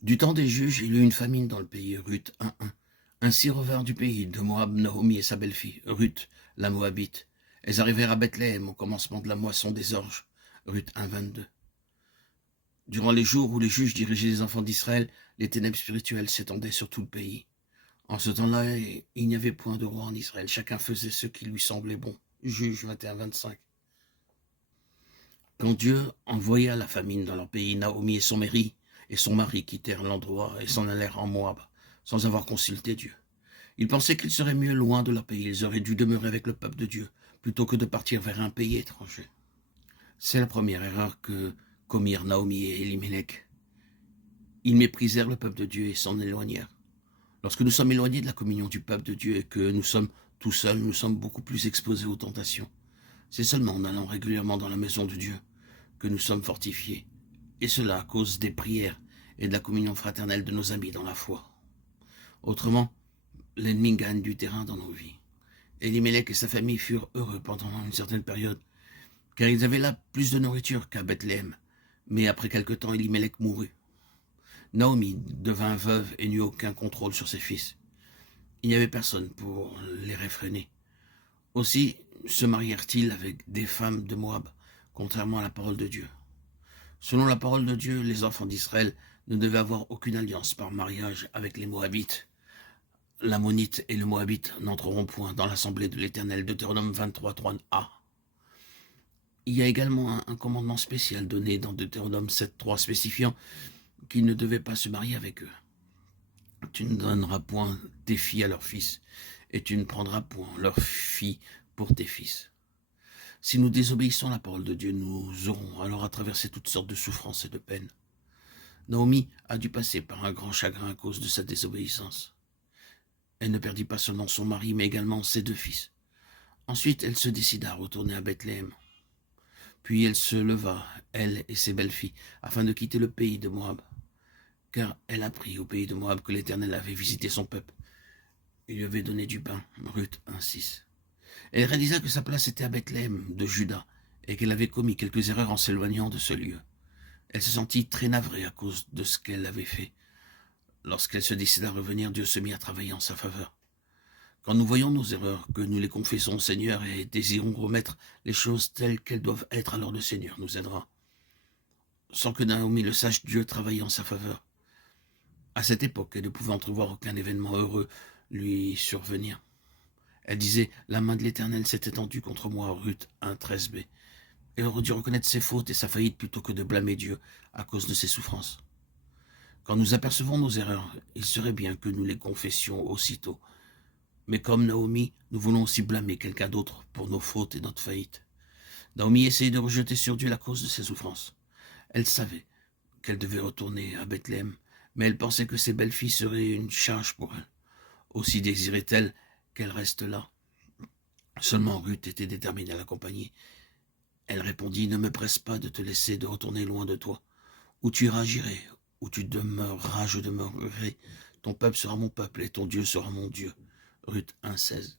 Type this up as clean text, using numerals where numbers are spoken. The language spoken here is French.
Du temps des juges, il y eut une famine dans le pays, Ruth 1:1. Ainsi revinrent du pays de Moab Naomi et sa belle-fille, Ruth, la Moabite. Elles arrivèrent à Bethléem au commencement de la moisson des orges, Ruth 1:22. Durant les jours où les juges dirigeaient les enfants d'Israël, les ténèbres spirituelles s'étendaient sur tout le pays. En ce temps-là, il n'y avait point de roi en Israël. Chacun faisait ce qui lui semblait bon. Juge 21:25. Quand Dieu envoya la famine dans leur pays, Naomi et son mari quittèrent l'endroit et s'en allèrent en Moab, sans avoir consulté Dieu. Ils pensaient qu'il serait mieux loin de leur pays. Ils auraient dû demeurer avec le peuple de Dieu, plutôt que de partir vers un pays étranger. C'est la première erreur que commirent Naomi et Elimelech. Ils méprisèrent le peuple de Dieu et s'en éloignèrent. Lorsque nous sommes éloignés de la communion du peuple de Dieu et que nous sommes tout seuls, nous sommes beaucoup plus exposés aux tentations. C'est seulement en allant régulièrement dans la maison de Dieu que nous sommes fortifiés, et cela à cause des prières et de la communion fraternelle de nos amis dans la foi. Autrement, l'ennemi gagne du terrain dans nos vies. Elimelech et sa famille furent heureux pendant une certaine période, car ils avaient là plus de nourriture qu'à Bethléem. Mais après quelque temps, Elimelech mourut. Naomi devint veuve et n'eut aucun contrôle sur ses fils. Il n'y avait personne pour les réfréner. Aussi se marièrent-ils avec des femmes de Moab, contrairement à la parole de Dieu. Selon la parole de Dieu, les enfants d'Israël ne devaient avoir aucune alliance par mariage avec les Moabites. L'Ammonite et le Moabite n'entreront point dans l'assemblée de l'Éternel. Deutéronome 23:3a. Il y a également un commandement spécial donné dans Deutéronome 7:3 spécifiant qu'ils ne devaient pas se marier avec eux. Tu ne donneras point tes filles à leurs fils, et tu ne prendras point leurs filles pour tes fils. Si nous désobéissons à la parole de Dieu, nous aurons alors à traverser toutes sortes de souffrances et de peines. Naomi a dû passer par un grand chagrin à cause de sa désobéissance. Elle ne perdit pas seulement son mari, mais également ses 2 fils. Ensuite, elle se décida à retourner à Bethléem. Puis elle se leva, elle et ses belles-filles, afin de quitter le pays de Moab. Car elle apprit au pays de Moab que l'Éternel avait visité son peuple. Il lui avait donné du pain, Ruth 1:6. Elle réalisa que sa place était à Bethléem, de Juda, et qu'elle avait commis quelques erreurs en s'éloignant de ce lieu. Elle se sentit très navrée à cause de ce qu'elle avait fait. Lorsqu'elle se décida à revenir, Dieu se mit à travailler en sa faveur. Quand nous voyons nos erreurs, que nous les confessons au Seigneur et désirons remettre les choses telles qu'elles doivent être, alors le Seigneur nous aidera. Sans que Naomi le sache, Dieu travaillait en sa faveur. À cette époque, elle ne pouvait entrevoir aucun événement heureux lui survenir. Elle disait, la main de l'Éternel s'est étendue contre moi, Ruth 1:13b. Elle aurait dû reconnaître ses fautes et sa faillite plutôt que de blâmer Dieu à cause de ses souffrances. Quand nous apercevons nos erreurs, il serait bien que nous les confessions aussitôt. Mais comme Naomi, nous voulons aussi blâmer quelqu'un d'autre pour nos fautes et notre faillite. Naomi essayait de rejeter sur Dieu la cause de ses souffrances. Elle savait qu'elle devait retourner à Bethléem, mais elle pensait que ses belles-filles seraient une charge pour elle. Aussi désirait-elle qu'elle reste là. Seulement Ruth était déterminée à l'accompagner. Elle répondit, « Ne me presse pas de te laisser de retourner loin de toi. Où tu iras, j'irai. Où tu demeureras, je demeurerai. Ton peuple sera mon peuple et ton Dieu sera mon Dieu. » Ruth 1:16.